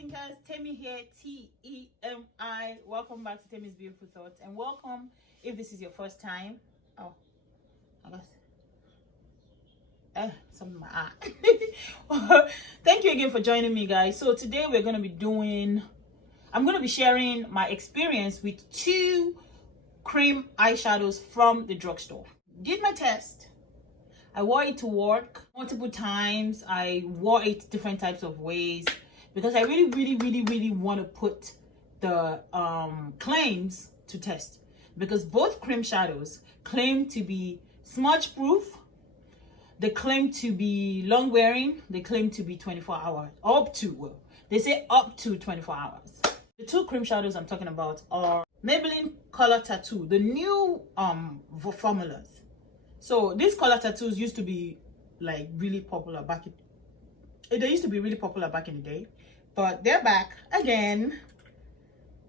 thinkers, Temi here, T-E-M-I. Welcome back to Temi's Beautiful Thoughts, and welcome if this is your first time. Oh, I guess something in my eye. Thank you again for joining me, guys. So today I'm going to be sharing my experience with two cream eyeshadows from the drugstore. Did my test. I wore it to work multiple times. I wore it different types of ways because I really want to put the claims to test, because both cream shadows claim to be smudge proof, they claim to be long wearing, they claim to be 24 hours, they say up to 24 hours. The two cream shadows I'm talking about are Maybelline Color Tattoo, the new formulas. So these color tattoos used to be like really popular back in the day, but they're back again.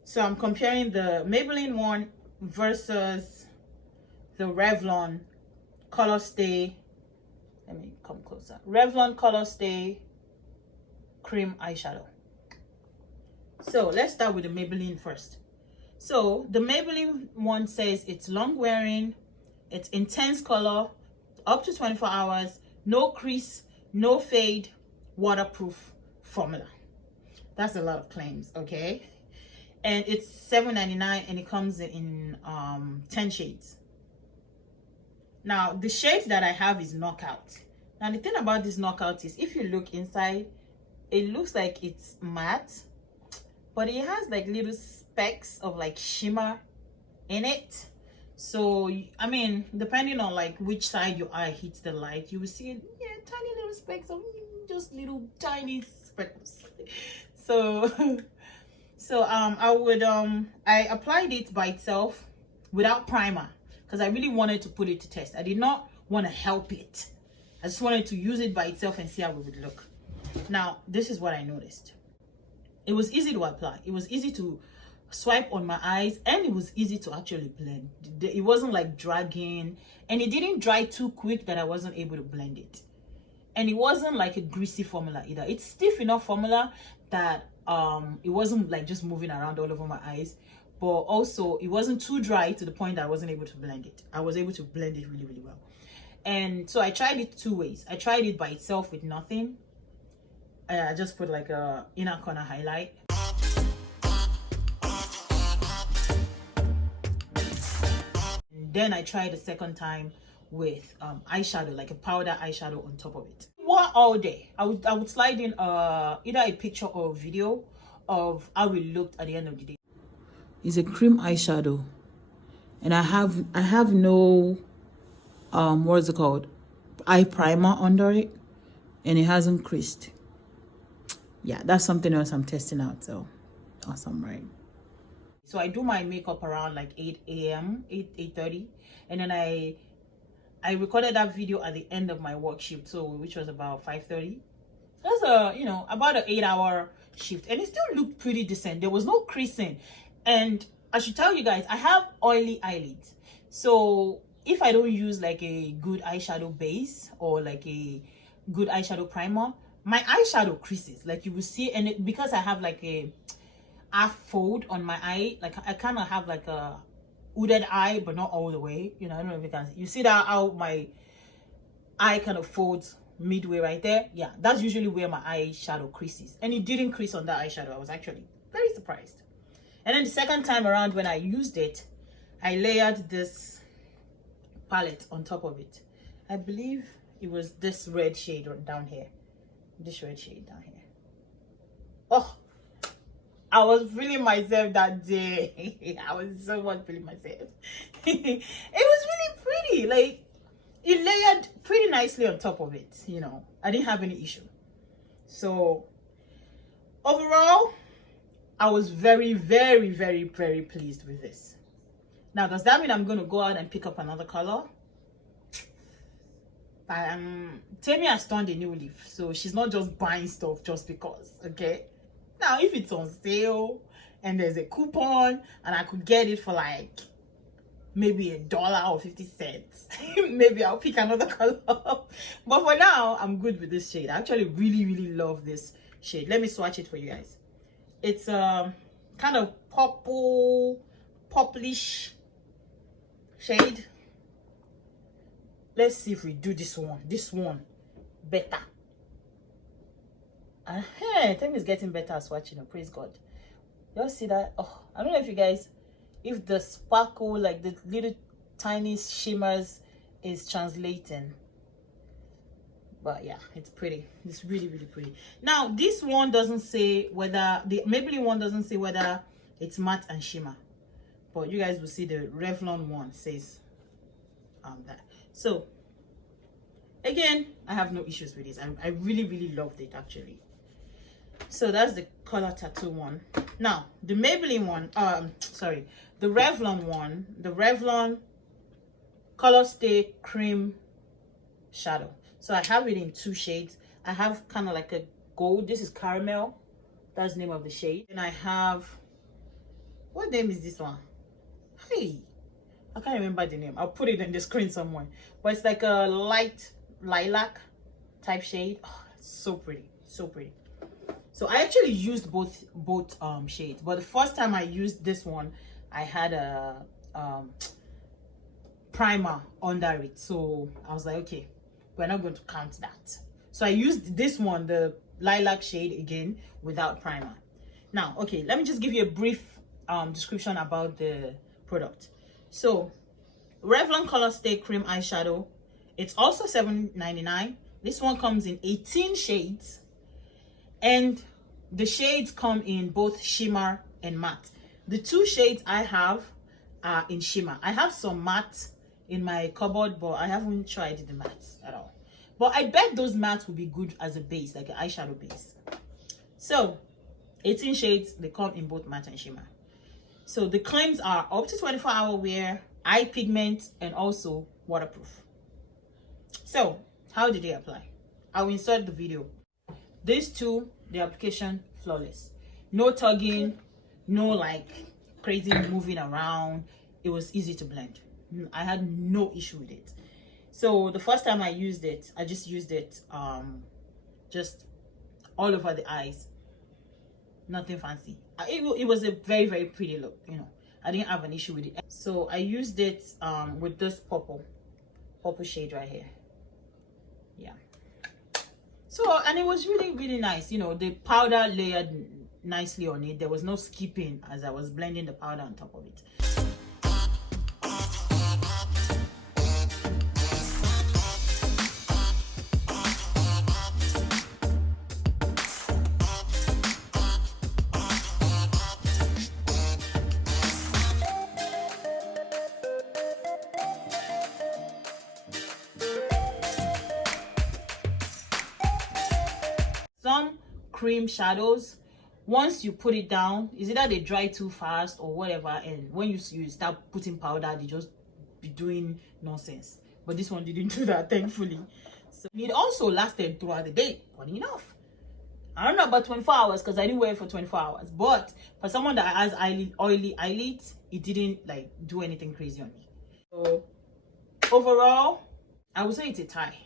So I'm comparing the Maybelline one versus the Revlon Colorstay. Let me come closer. Revlon Colorstay Creme eyeshadow. So let's start with the Maybelline first. So the Maybelline one says it's long wearing, it's intense color, up to 24 hours, no crease, no fade, waterproof formula. That's a lot of claims, okay? And it's $7.99 and it comes in 10 shades. Now the shade that I have is Knockout. Now the thing about this Knockout is, if you look inside, it looks like it's matte, but it has like little specks of like shimmer in it. So I mean, depending on like which side your eye hits the light, you will see tiny little specks of just little tiny speckles. So I applied it by itself without primer because I really wanted to put it to test. I did not want to help it. I just wanted to use it by itself and see how it would look. Now this is what I noticed. It was easy to apply. It was easy to swipe on my eyes, and it was easy to actually blend. It wasn't like dragging, and it didn't dry too quick that I wasn't able to blend it. And it wasn't like a greasy formula either. It's stiff enough formula that it wasn't like just moving around all over my eyes, but also it wasn't too dry to the point that I wasn't able to blend it. I was able to blend it really well. And so I tried it two ways. I tried it by itself with nothing. I just put like a inner corner highlight. Then I tried the second time with eyeshadow, like a powder eyeshadow on top of it. What all day I would slide in either a picture or a video of how it looked at the end of the day. It's a cream eyeshadow, and I have no what is it called, eye primer under it, and it hasn't creased. Yeah, that's something else I'm testing out. So awesome, right? So I do my makeup around like 8 a.m. 8:30, and then I recorded that video at the end of my work shift, so which was about 5:30. That's about an 8-hour shift, and it still looked pretty decent. There was no creasing, and I should tell you guys, I have oily eyelids, so if I don't use like a good eyeshadow base or like a good eyeshadow primer, my eyeshadow creases, like you will see. And because I have like a half fold on my eye, like I kind of have like a hooded eye, but not all the way, I don't know if you can see. You see that how my eye kind of folds midway right there? Yeah, that's usually where my eyeshadow creases, and it didn't crease on that eyeshadow. I was actually very surprised. And then the second time around, when I used it, I layered this palette on top of it. I believe it was this red shade down here. This red shade down here. Oh, I was feeling myself that day. I was so much feeling myself. It was really pretty. Like, it layered pretty nicely on top of it. I didn't have any issue. So overall, I was very pleased with this. Now, does that mean I'm going to go out and pick up another color? Temi has turned a new leaf, so she's not just buying stuff just because, okay? Now, if it's on sale and there's a coupon and I could get it for like maybe $1 or 50 cents, maybe I'll pick another color. But for now, I'm good with this shade. I actually really love this shade. Let me swatch it for you guys. It's a kind of purplish shade. Let's see if we do this one better. Temi is getting better at swatching. Praise God. Y'all see that? Oh, I don't know if you guys, if the sparkle, like the little tiny shimmers, is translating. But yeah, it's pretty. It's really, really pretty. Now, this one doesn't say whether, the Maybelline one doesn't say whether it's matte and shimmer. But you guys will see the Revlon one says that. So, again, I have no issues with this. I really, really loved it, actually. So, that's the Color Tattoo one. Now, the Maybelline one, the Revlon one, the Revlon Colorstay Creme shadow. So I have it in 2 shades. I have kind of like a gold. This is caramel. That's the name of the shade. And I have, what name is this one? Hey, I can't remember the name. I'll put it in the screen somewhere. But it's like a light lilac type shade. Oh, it's so pretty, so pretty. So I actually used both shades. But the first time I used this one, I had a primer under it. So I was like, okay, we're not going to count that. So I used this one, the lilac shade, again without primer. Now, okay, let me just give you a brief description about the product. So Revlon Colorstay Creme eyeshadow, it's also $7.99. This one comes in 18 shades, and the shades come in both shimmer and matte. The 2 shades I have are in shimmer. I have some matte in my cupboard, but I haven't tried the mattes at all. But I bet those mattes will be good as a base, like an eyeshadow base. So 18 shades, they come in both matte and shimmer. So the claims are up to 24-hour wear, eye pigment, and also waterproof. So how did they apply? I will insert the video. These two, the application flawless. No tugging, no like crazy moving around. It was easy to blend. I had no issue with it. So the first time I used it, I just used it just all over the eyes. Nothing fancy. It was a very, very pretty look, you know. I didn't have an issue with it. So I used it with this purple shade right here. Yeah. So, and it was really, really nice. You know, the powder layered nicely on it. There was no skipping as I was blending the powder on top of it. Some cream shadows, once you put it down, is either they dry too fast or whatever, and when you start putting powder, they just be doing nonsense. But this one didn't do that, thankfully. So it also lasted throughout the day. Funny enough, I don't know about 24 hours because I didn't wear it for 24 hours, but for someone that has oily eyelids, it didn't like do anything crazy on me. So overall, I would say it's a tie.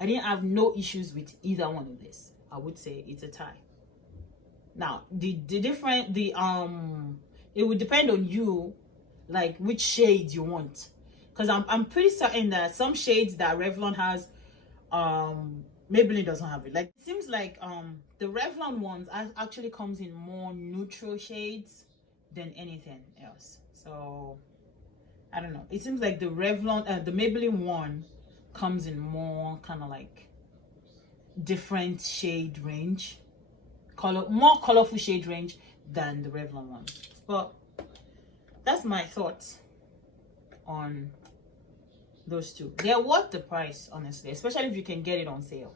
I didn't have no issues with either one of this. I would say it's a tie. Now, it would depend on you, like which shades you want. Because I'm pretty certain that some shades that Revlon has, Maybelline doesn't have it. Like, it seems like the Revlon ones actually comes in more neutral shades than anything else. So I don't know. It seems like the Revlon, the Maybelline one comes in more kind of like different shade range, more colorful shade range than the Revlon one. But that's my thoughts on those two. They're worth the price, honestly, especially if you can get it on sale.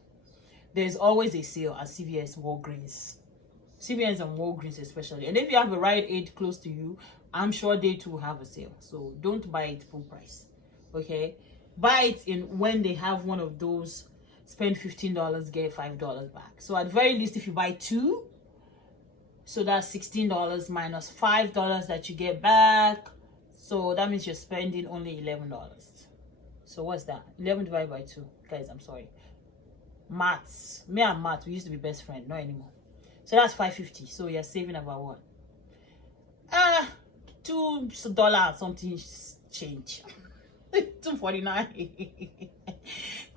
There's always a sale at CVS, and Walgreens especially. And if you have a Rite Aid close to you, I'm sure they too have a sale. So don't buy it full price, okay? Buy it in when they have one of those spend $15, get $5 back. So at very least, if you buy 2, so that's $16 minus $5 that you get back. So that means you're spending only $11. So what's that? 11 divided by 2. Guys, I'm sorry. Maths. Me and maths, we used to be best friends. Not anymore. So that's $5.50. So you're saving about what? $2 something change. $2.49.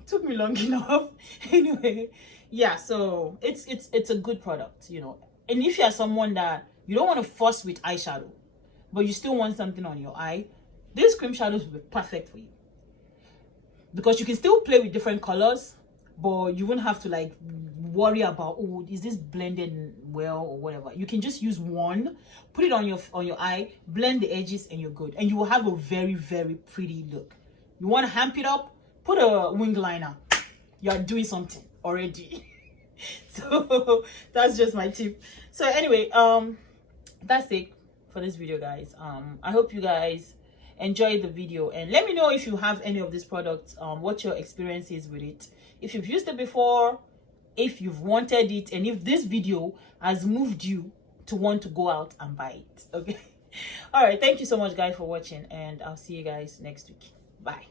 Took me long enough. Anyway, yeah, so it's a good product, you know. And if you're someone that you don't want to fuss with eyeshadow, but you still want something on your eye, these cream shadows will be perfect for you, because you can still play with different colors, but you won't have to like worry about, oh, is this blended well or whatever. You can just use one, put it on your eye, blend the edges, and you're good, and you will have a very, very pretty look. You want to amp it up, put a wing liner. You're doing something already. So that's just my tip. So anyway, that's it for this video, guys. I hope you guys enjoyed the video, and let me know if you have any of these products, what your experience is with it, if you've used it before, if you've wanted it, and if this video has moved you to want to go out and buy it. Okay. All right, thank you so much, guys, for watching, and I'll see you guys next week. Bye.